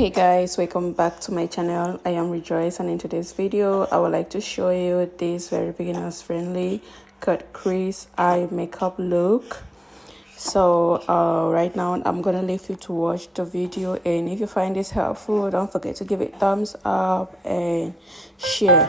Hey guys, welcome back to my channel. I am Rejoice, and in today's video I would like to show you this very beginners friendly cut crease eye makeup look. So right now I'm gonna leave you to watch the video, and if you find this helpful, don't forget to give it thumbs up and share.